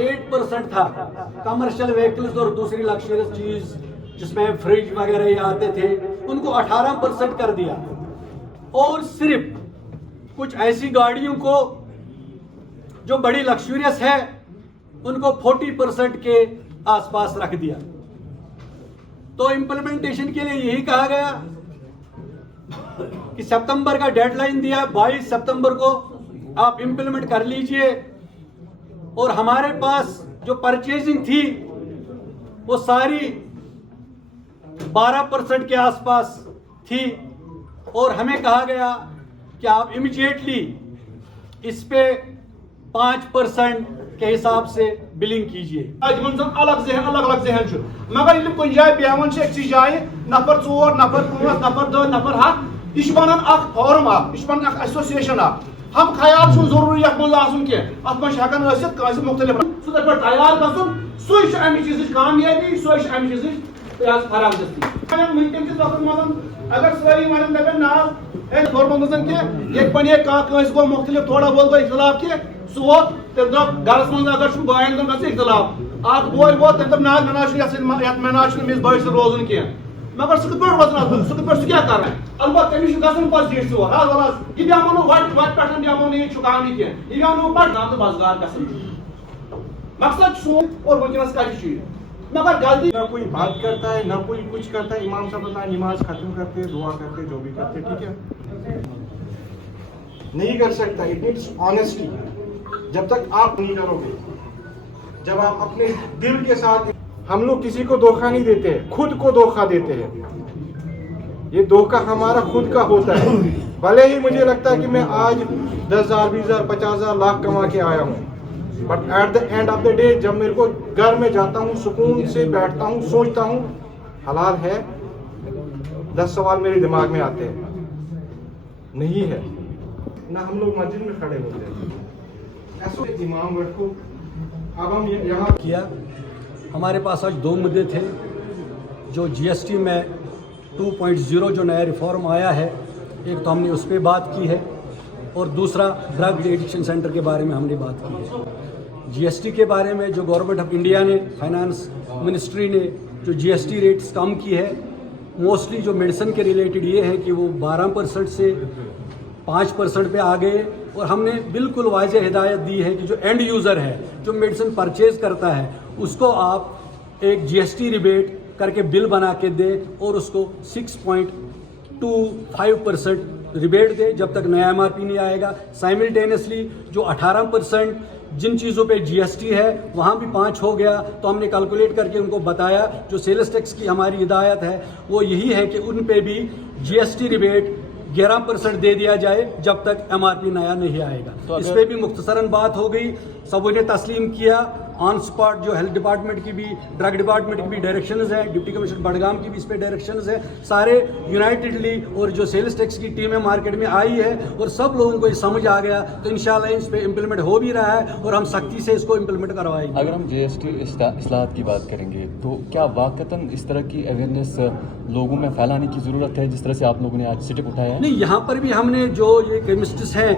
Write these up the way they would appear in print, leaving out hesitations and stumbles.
8% था। Commercial vehicles और दूसरी लग्जरियस चीज जिसमें फ्रिज वगैरह ये आते थे उनको 18% कर दिया, और सिर्फ कुछ ऐसी गाड़ियों को जो बड़ी लग्जरियस है उनको 40% के आसपास रख दिया। तो इम्प्लीमेंटेशन के लिए यही कहा गया कि सितंबर का डेडलाइन दिया, 22 सितंबर को आप इम्प्लीमेंट कर लीजिए। और हमारे पास जो परचेजिंग थी वो सारी 12% के आसपास थी, और हमें कहा गया कि आप इमीडिएटली इस पे 5% के हिसाब से बिलिंग कीजिए। अलग जहन मगर कुछ जाए बेहन अक्स जाए नफर 4 नफर 5 नफर 2 नफर 7 यह बनान फॉर्म यह एसोसिएशन हम ख्याल जरूरी अत मज अत मज मुख्तलिफ सह पे तैयार गन सह चीज कामयाबी सह चीज फरामदस्ती वनकन किस वक्त मज अगर सारी वन दपन ना ये बने गो मुख्तलिफ थोड़ा बहुत गो इख्तलाफ कि सह वो तम दप गरस मज अगर बायन दन ग इख्तलाफ अख बोल वो तम दप ना मे ना मिस बॉय से रोजन कह मगर सह पे वजन सह क्या कर अलबत् तमिस गसन पे जीत सोर यह बेमो वट पे बेमो ये चुकान कह यह बेमो पे नाम तो मजगार गसन मकसद सोन और वनकस कत मगर गलती ना कोई बात करता है ना कोई कुछ करता है। इमाम साहब बताए नमाज खत्म करते दुआ करते जो भी करते, ठीक है, नहीं कर सकता। It needs honesty. जब तक आप नहीं करोगे, जब आप अपने दिल के साथ, हम लोग किसी को धोखा नहीं देते हैं, खुद को धोखा देते हैं। ये धोखा हमारा खुद का होता है। भले ही मुझे लगता है कि मैं आज 10,000 20,000 50,000 लाख कमा के आया हूँ, but at the end of the day जब मेरे को घर में जाता हूँ, सुकून से बैठता हूँ, सोचता हूँ हलाल है, 10 सवाल मेरे दिमाग में आते हैं, नहीं है ना हम लोग मस्जिद में खड़े होते हैं। ऐसे इमाम रखो। अब हम यहाँ किया, हमारे पास आज 2 मुद्दे थे। जो जीएसटी में 2.0 जो नया रिफॉर्म आया है, एक तो हमने उस पर बात की है, और दूसरा ड्रग एडिक्शन सेंटर के बारे में हमने बात की है। जीएसटी के बारे में जो गवर्नमेंट ऑफ इंडिया ने, फाइनेंस मिनिस्ट्री ने जो जीएसटी रेट्स कम की है, मोस्टली जो मेडिसिन के रिलेटेड ये है कि वो 12% से 5% पे आ गए। और हमने बिल्कुल वाज़ेह हिदायत दी है कि जो एंड यूज़र है, जो मेडिसिन परचेज करता है, उसको आप एक जीएसटी रिबेट करके बिल बना के दे और उसको 6.25% रिबेट दे जब तक नया एमआरपी नहीं आएगा। साइमल्टेनियसली जो 18% जिन चीज़ों पे जीएसटी है वहाँ भी 5 हो गया। तो हमने कैलकुलेट करके उनको बताया, जो सेल्स टैक्स की हमारी हिदायत है वो यही है कि उन पे भी जीएसटी रिबेट 11% दे दिया जाए जब तक एमआरपी नया नहीं आएगा। तो इस पर भी मुख्तसरन बात हो गई, सबों ने तस्लीम किया। ऑन स्पॉट जो हेल्थ डिपार्टमेंट की भी, ड्रग डिपार्टमेंट की भी डायरेक्शंस हैं, डिप्टी कमिश्नर बडगाम की भी इस पर डायरेक्शंस हैं, सारे यूनाइटेडली, और जो सेल्स टैक्स की टीमें मार्केट में आई है और सब लोगों को ये समझ आ गया। तो इंशाल्लाह इस पर इम्प्लीमेंट हो भी रहा है और हम सख्ती से इसको इम्प्लीमेंट करवाएंगे। अगर हम जीएसटी इस्लाहत की बात करेंगे तो क्या वाकई इस तरह की अवेयरनेस लोगों में फैलाने की ज़रूरत है, जिस तरह से आप लोगों ने आज स्टेप उठाया है? नहीं, यहाँ पर भी हमने जो ये केमिस्ट्स हैं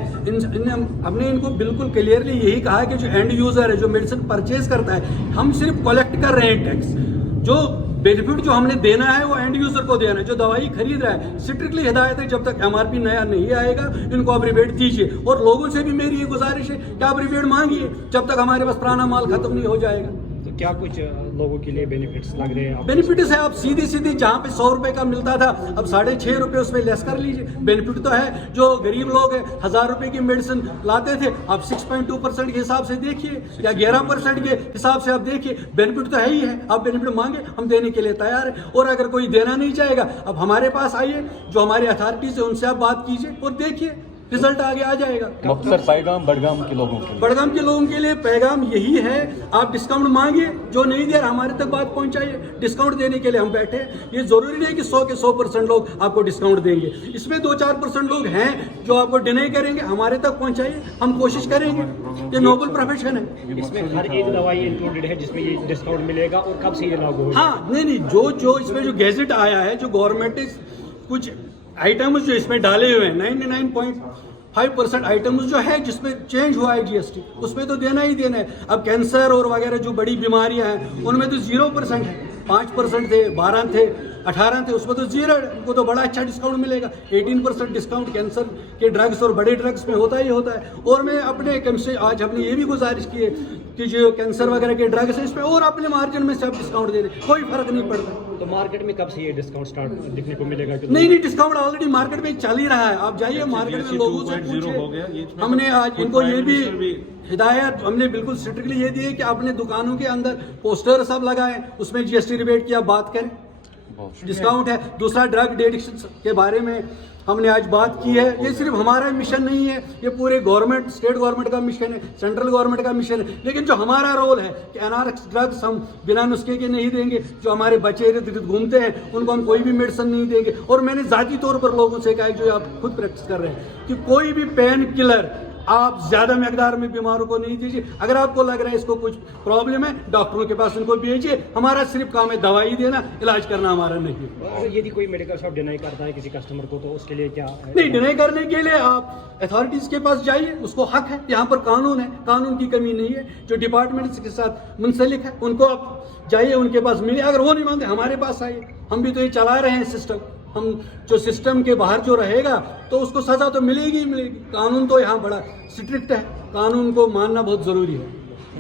हमने इनको बिल्कुल क्लियरली यही कहा है कि जो एंड यूज़र है, जो मेडिसिन परचेज करता है, हम सिर्फ कलेक्ट कर रहे हैं टैक्स। जो बेनिफिट जो हमने देना है वो एंड यूजर को देना है, जो दवाई खरीद रहा है। स्ट्रिक्टली हिदायत है जब तक एमआरपी नया नहीं आएगा इनको आप रिबेट दीजिए। और लोगों से भी मेरी ये गुजारिश है कि आप रिबेट मांगिए जब तक हमारे पास पुराना माल खत्म नहीं हो जाएगा। तो क्या कुछ लोगों के लिए बेनिफिट्स लग रहे हैं? बेनिफिट्स है, आप सीधी जहाँ पे 100 रुपए का मिलता था अब 6.5 रुपए उसमें लेस कर लीजिए। बेनिफिट तो है। जो गरीब लोग हैं 1000 रुपए की मेडिसिन लाते थे, आप 6.2% के हिसाब से देखिए या 11% के हिसाब से आप देखिए, बेनिफिट तो है ही है। आप बेनिफिट मांगे, हम देने के लिए तैयार है। और अगर कोई देना नहीं चाहेगा, अब हमारे पास आइए, जो हमारे अथॉरिटीज है उनसे आप बात कीजिए और देखिए, रिजल्ट आगे आ जाएगा। मुख्तसर पैगाम बडगाम के लोगों के लिए, बडगाम के लोगों के लिए पैगाम यही है, आप डिस्काउंट मांगिए, जो नहीं दे रहा हमारे तक बात पहुंचाइए। डिस्काउंट देने के लिए हम बैठे हैं। ये जरूरी नहीं कि 100 के 100% लोग आपको डिस्काउंट देंगे, इसमें 2-4% लोग हैं जो आपको डिनाई करेंगे। हमारे तक पहुंचाइए, हम कोशिश करेंगे। ये नोबल प्रोफेशन है। इसमें हर एक दवाई इंक्लूडेड है जिसमें ये डिस्काउंट मिलेगा, और कब से ये लागू होगा? हाँ, नहीं, जो इसमें जो गैजेट आया है, जो गवर्नमेंट कुछ आइटम्स जो इसमें डाले हुए हैं, 5% आइटम्स जो है जिसमें चेंज हुआ है जीएसटी, उसमें तो देना ही देना है। अब कैंसर और वगैरह जो बड़ी बीमारियां हैं उनमें तो 0% है, 5% थे, 12 थे, 18 थे, उसमें तो 0 है। उनको तो बड़ा अच्छा डिस्काउंट मिलेगा। 18% डिस्काउंट कैंसर के ड्रग्स और बड़े ड्रग्स में होता ही होता है। और मैं अपने कम से आज हमने ये भी गुजारिश की है कि जो कैंसर वगैरह के ड्रग्स है इसमें और अपने मार्जिन में से आप डिस्काउंट दे दें, कोई फर्क नहीं पड़ता। तो मार्केट में कब से ये डिस्काउंट स्टार्ट दिखने को मिलेगा? नहीं, डिस्काउंट ऑलरेडी मार्केट में चल ही रहा है। आप जाइए मार्केट में लोगों से पूछिए। हमने आज इनको ये भी हिदायत हमने बिल्कुल स्ट्रिक्टली ये दी है कि अपने दुकानों के अंदर पोस्टर सब लगाएं, उसमें जीएसटी रिबेट की आप बात करें, डिस्काउंट है। दूसरा, ड्रग एडिक्शन के बारे में हमने आज बात की है। ये सिर्फ हमारा मिशन नहीं है, ये पूरे गवर्नमेंट, स्टेट गवर्नमेंट का मिशन है, सेंट्रल गवर्नमेंट का मिशन है। लेकिन जो हमारा रोल है कि एनारक्स ड्रग्स हम बिना नुस्खे के नहीं देंगे। जो हमारे बच्चे इर्द गिर्द घूमते हैं उनको हम कोई भी मेडिसिन नहीं देंगे। और मैंने ज़ाती तौर पर लोगों से कहा है, जो आप खुद प्रैक्टिस कर रहे हैं, कि कोई भी पेन किलर आप ज्यादा मकदार में बीमारों को नहीं दीजिए। अगर आपको लग रहा है इसको कुछ प्रॉब्लम है, डॉक्टरों के पास उनको भेजिए। हमारा सिर्फ काम है दवाई देना, इलाज करना हमारा नहीं है। अगर यदि कोई मेडिकल शॉप डिनाई करता है किसी कस्टमर को, तो उसके लिए क्या है? नहीं, डिनाई करने के लिए आप अथॉरिटीज के पास जाइए, उसको हक है। यहाँ पर कानून है, कानून की कमी नहीं है। जो डिपार्टमेंट के साथ मुंसलिक है उनको आप जाइए, उनके पास मिलिए। अगर वो नहीं मानते हमारे पास आइए, हम भी तो ये चला रहे हैं सिस्टम। हम जो सिस्टम के बाहर जो रहेगा तो उसको सजा तो मिलेगी ही मिलेगी। कानून तो यहाँ बड़ा स्ट्रिक्ट है, कानून को मानना बहुत जरूरी है।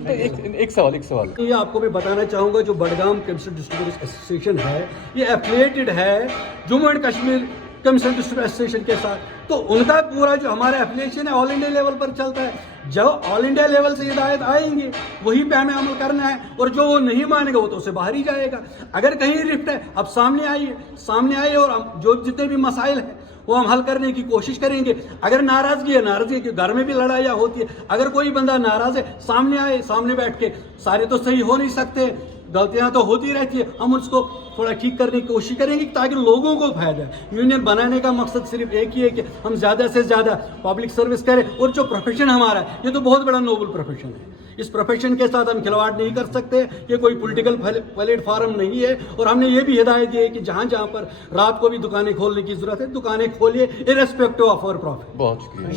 तो एक सवाल ये आपको मैं बताना चाहूँगा, जो बडगाम केमिस्ट्री डिस्ट्रीब्यूटर्स एसोसिएशन है ये एफिलिएटेड है Jammu and Kashmir chemistry distributors association के साथ। तो उनका पूरा जो हमारा एफिलिएशन है ऑल इंडिया लेवल पर चलता है। जो ऑल इंडिया लेवल से हिदायत आएंगे वही पे हमें अमल करना है, और जो वो नहीं मानेगा वो तो उसे बाहर ही जाएगा। अगर कहीं रिफ्ट है, अब सामने आइए और जो जितने भी मसाइल हैं वो हम हल करने की कोशिश करेंगे। अगर नाराजगी है, नाराजगी के घर में भी लड़ाइयाँ होती है। अगर कोई बंदा नाराज है, सामने आए, सामने बैठ के, सारे तो सही हो नहीं सकते, गलतियां तो होती रहती है, हम उसको थोड़ा ठीक करने की कोशिश करेंगे ताकि लोगों को फायदा है। यूनियन बनाने का मकसद सिर्फ एक ही है कि हम ज़्यादा से ज़्यादा पब्लिक सर्विस करें। और जो प्रोफेशन हमारा है ये तो बहुत बड़ा नोबल प्रोफेशन है। इस प्रोफेशन के साथ हम खिलवाड़ नहीं कर सकते। ये कोई पॉलिटिकल प्लेटफॉर्म नहीं है। और हमने ये भी हिदायत दी है कि जहाँ जहाँ पर रात को भी दुकानें खोलने की जरूरत है, दुकानें खोलिए इररेस्पेक्टिव ऑफ आवर प्रॉफिट। बहुत शुक्रिया।